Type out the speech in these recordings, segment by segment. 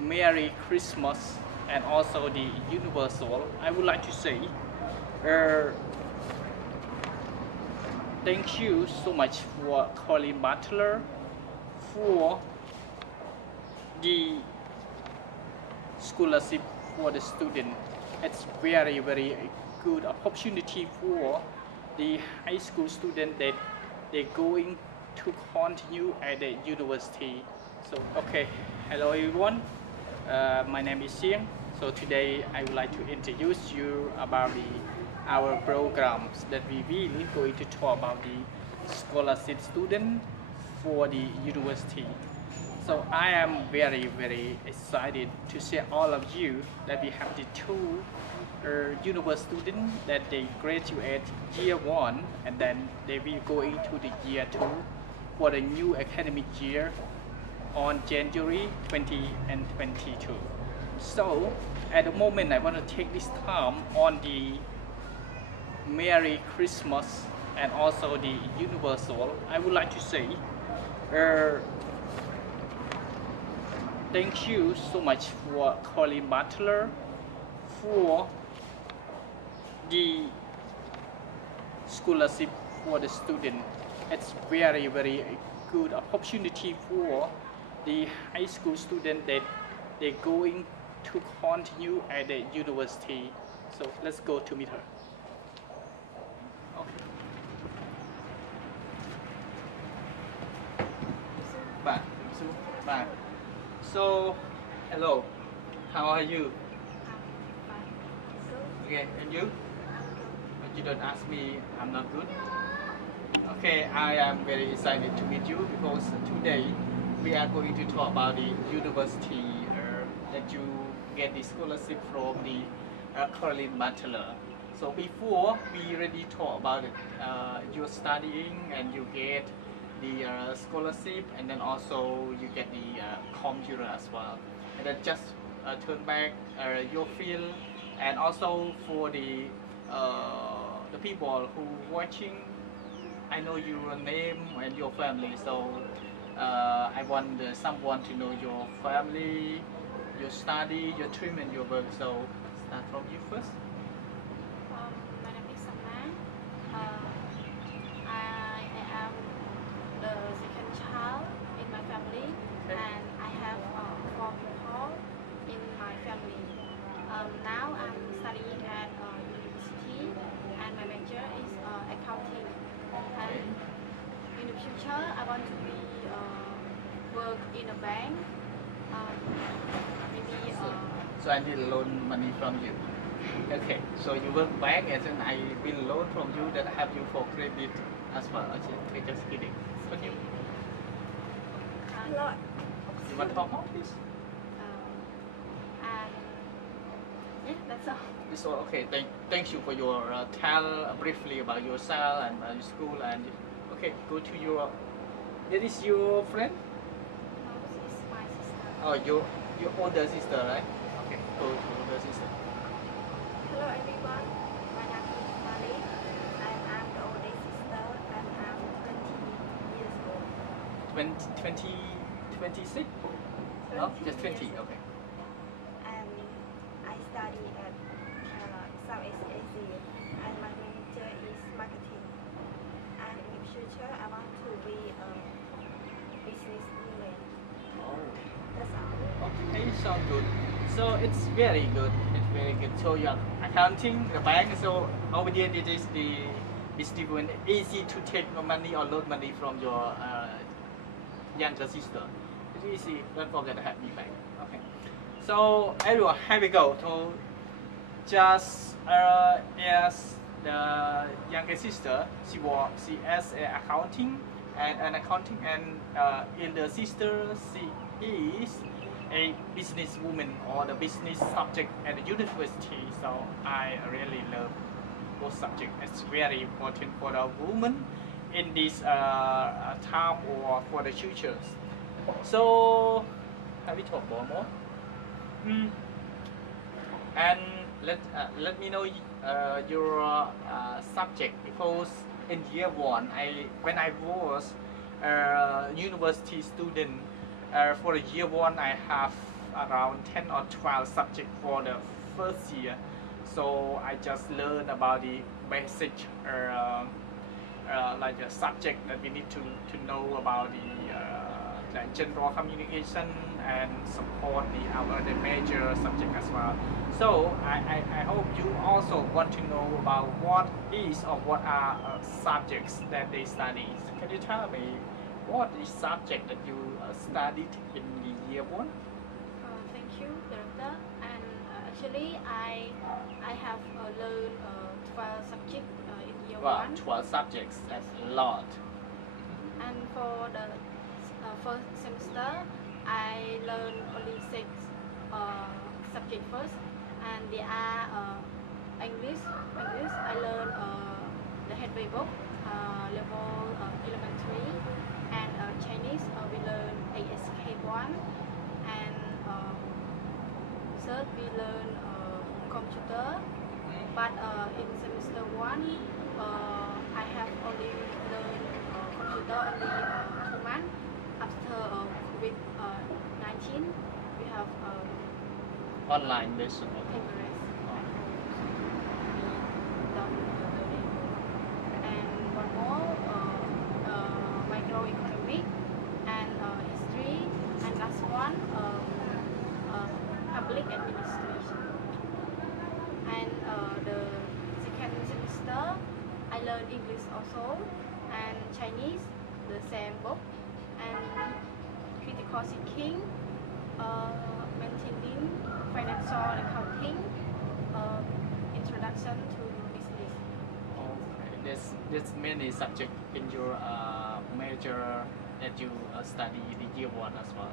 Merry Christmas and also the Universal. I would like to say uh, thank you so much for Colin Butler for the scholarship for the student. It's very good opportunity for the high school student that they're going to continue at the university. So okay, hello everyone. My name is Xiang. So today I would like to introduce you about our programs that we will going to talk about the scholarship student for the university. So I am very excited to share all of you that we have the two university students that they graduate year one and then they will go into the year two for the new academic year on January 20 and 22. So at the moment I want to take this time on the Merry Christmas and also the Universal. I would like to say thank you so much for Colin Butler for the scholarship for the student. It's very good opportunity for the high school student that they're going to continue at the university. So let's go to meet her. Okay. Bye. Bye. So, hello. How are you? Okay, and you? But you don't ask me, I'm not good. Okay, I am very excited to meet you because today we are going to talk about the university that you get the scholarship from the Colin Butler. So before we already talk about it, you're studying and you get the scholarship and then also you get the computer as well. And then just turn back your field and also for the people who watching, I know your name and your family, so I want someone to know your family, your study, your treatment, your work. So start from you first. My name is Samna. I am the second child in my family, and I have 4 people in my family. Now I'm studying at university, and my major is accounting. And in the future, I want to be work in a bank. Maybe. So I need loan money from you. Okay, so you work bank and then I will loan from you that have you for credit as well. Okay, just kidding. But you Lot. want to talk more, please? And yeah, that's all. So okay, thank you for your tell briefly about yourself and your school and okay, go to your. That is your friend? No, this is my sister. Oh, your older sister, right? Okay, go to older sister. Hello everyone, my name is Malik and I'm the oldest sister and I'm 20 years old. 26? No, just 20. Okay. And I study at Southeast Asia and my major is marketing. And in the future I want to be a businesswoman. Oh. That's all. Okay, sounds good. So it's very good. It's very good. So you're accounting the bank. So over there, it is the it's different. Easy to take money or loan money from your younger sister. It's easy. Don't forget to have me back. Okay. So everyone, here we go. So just as the younger sister, she as a accounting and in the sister she is a businesswoman or the business subject at the university. So I really love both subjects. It's very important for the woman in this time or for the futures. So have we talked about more? And let me know your subject because in year one, when I was university student for the year one, I have around 10 or 12 subjects for the first year. So I just learned about the basic like a subject that we need to know about the general communication and support the major subject as well. So I hope you also want to know about what is or what are subjects that they study. Can you tell me what is subject that you studied in the year one? Thank you, Director. And actually, I have learned 12 subjects in year Wow, 1. 12 subjects, that's a lot. And for the first semester, I learned only 6 subjects first, and they are English. I learned the headway book, level elementary, and Chinese. We learn ASK1, and third we learn computer. But in semester 1, I have only learned computer only 2 months. After COVID-19, we have Online lesson. take a rest at home. We done learning. And one more, microeconomic and history. And last one, public administration. And the second semester, I learned English also, and Chinese, the same book, and critical thinking, maintaining financial accounting, introduction to business. Okay. There's many subjects in your major that you study in the year one as well.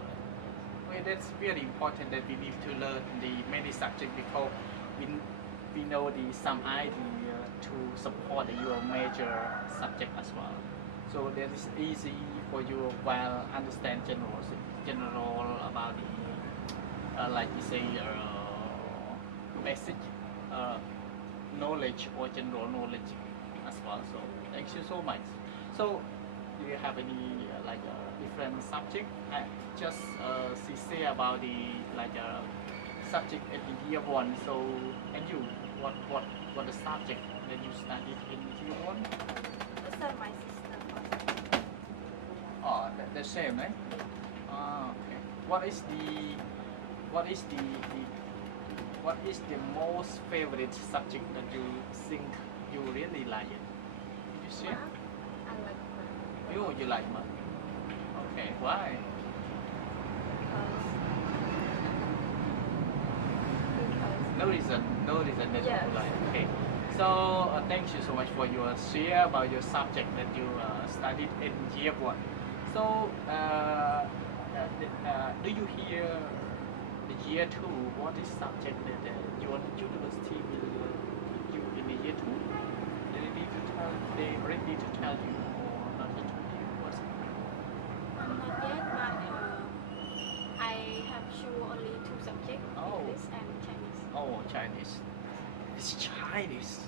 Well, that's really important that we need to learn the many subjects because we know some idea to support your major subject as well. So that is easy for you while understand general about the like you say basic knowledge or general knowledge as well. So thank you so much. So do you have any different subject? I just say about the subject at the year one. So and you what the subject that you studied in year one? These are my sister. Oh, the same, eh? Ah, okay. What is the most favorite subject that you think you really like it? You see? I like math. You like math. Okay, why? Because No reason that Yes. you like. Okay. So thank you so much for your share about your subject that you studied in year one. So do you hear the year two? What is subject that your university will teach you in the year two? They ready to tell you or not to tell you what's it? not yet, but I have sure only 2 subjects, Oh. English and Chinese. Oh, Chinese. It's Chinese.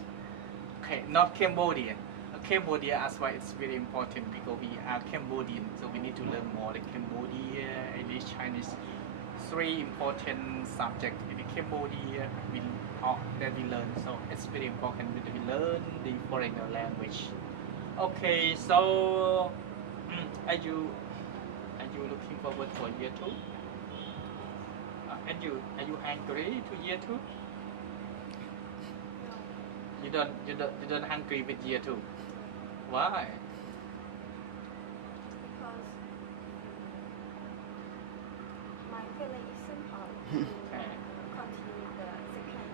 Okay, not Cambodian. Cambodia as well is very important because we are Cambodian, so we need to learn more the Cambodia, English, Chinese. 3 important subjects in Cambodia that we learn. So it's very important that we learn the foreigner language. Okay, so are you looking forward for year 2? And are you angry to year 2? No, You don't hungry with year 2. Why? because my feeling isn't to Okay. continue the second.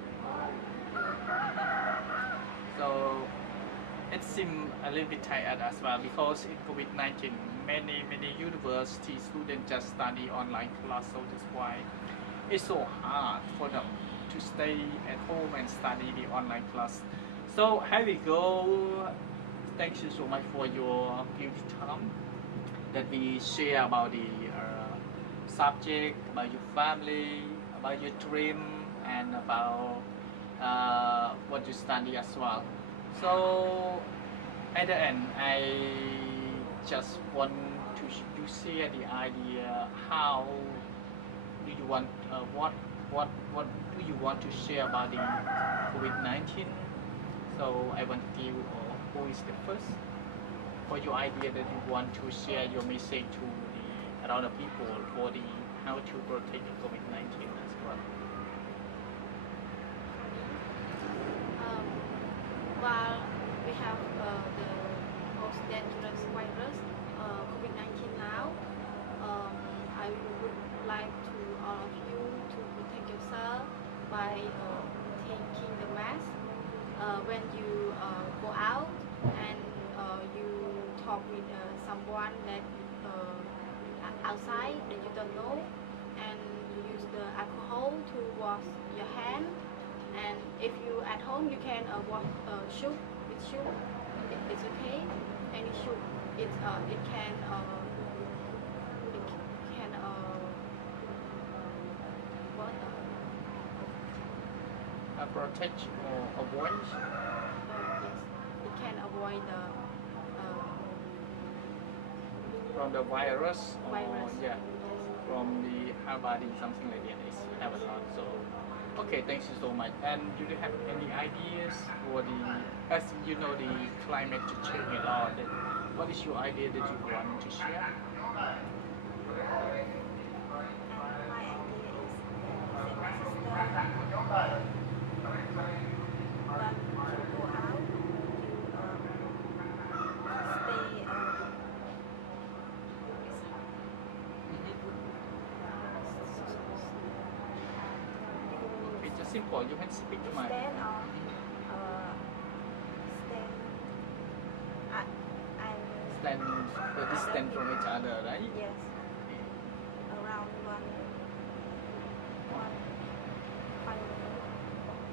So it seems a little bit tired as well because in COVID-19 many university students just study online class, so that's why it's so hard for them to stay at home and study the online class. So here we go. Thank you so much for your beauty time that we share about the subject, about your family, about your dream, and about what you study as well. So at the end, I just want to share the idea how do you want? What do you want to share about the COVID-19? So I want to give, who is the first? For your idea that you want to share your message to the around the people for the how to protect the COVID-19 as well. Um, while we have the most dangerous virus, COVID-19 now, I would like to all of you to protect yourself by taking the mask when you go out and you talk with someone that outside that you don't know, and you use the alcohol to wash your hand. And if you at home, you can wash soup with soup. It's okay. Any soup, it can what Protect or avoid yes, it can avoid the from the virus, or virus. yeah, Yes. from the Harvard something like that. Is have a lot. So okay, thanks you so much. And do you have any ideas for the, as you know, the climate to change a lot? Then what is your idea that you want to share? My idea is that my sister want to go out to stay It's just simple. You can speak to my. stand or stand and Stand the distance from each other, right? yes around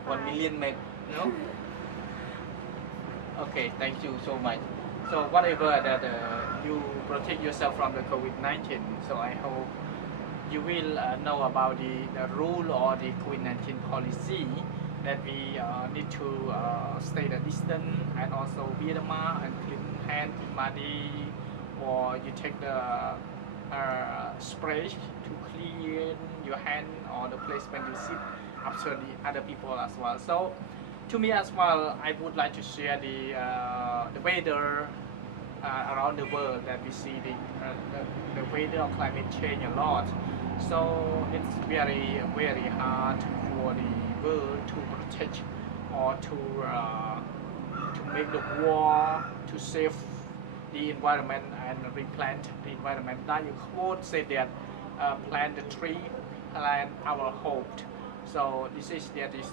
One million met, no? Okay, thank you so much. So whatever that you protect yourself from the COVID-19, so I hope you will know about the rule or the COVID-19 policy that we need to stay the distance and also wear the mask and clean hand, clean body, or you take the spray to clean your hand or the place when you sit after the other people as well. So to me as well, I would like to share the weather around the world that we see the weather or climate change a lot. So it's very very hard for the world to protect or to make the war to save the environment and replant the environment. Like you quote say that plant the tree, plant our hope. So this is that is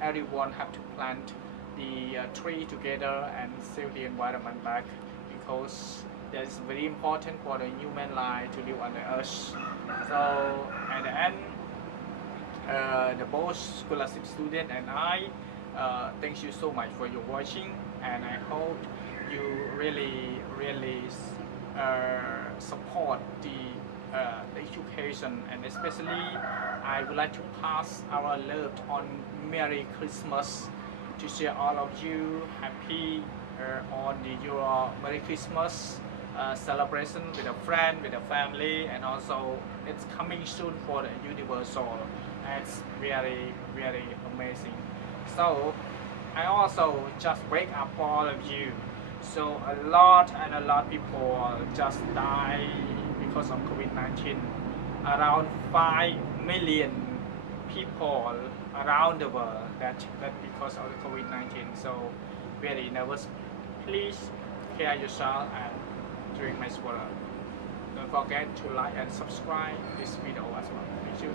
everyone have to plant the tree together and save the environment back, because that is very important for the human life to live on the earth. So at the end, the both scholarship student and I, thank you so much for your watching, and I hope you really support the education, and especially I would like to pass our love on Merry Christmas to share all of you happy on your Merry Christmas celebration with a friend, with a family, and also it's coming soon for the Universal. It's very amazing. So I also just wake up for all of you. So a lot people just die because of COVID-19. Around 5 million people around the world that because of the COVID-19. So very nervous. Please care yourself and drink nice water. Don't forget to like and subscribe this video as well. Thank you.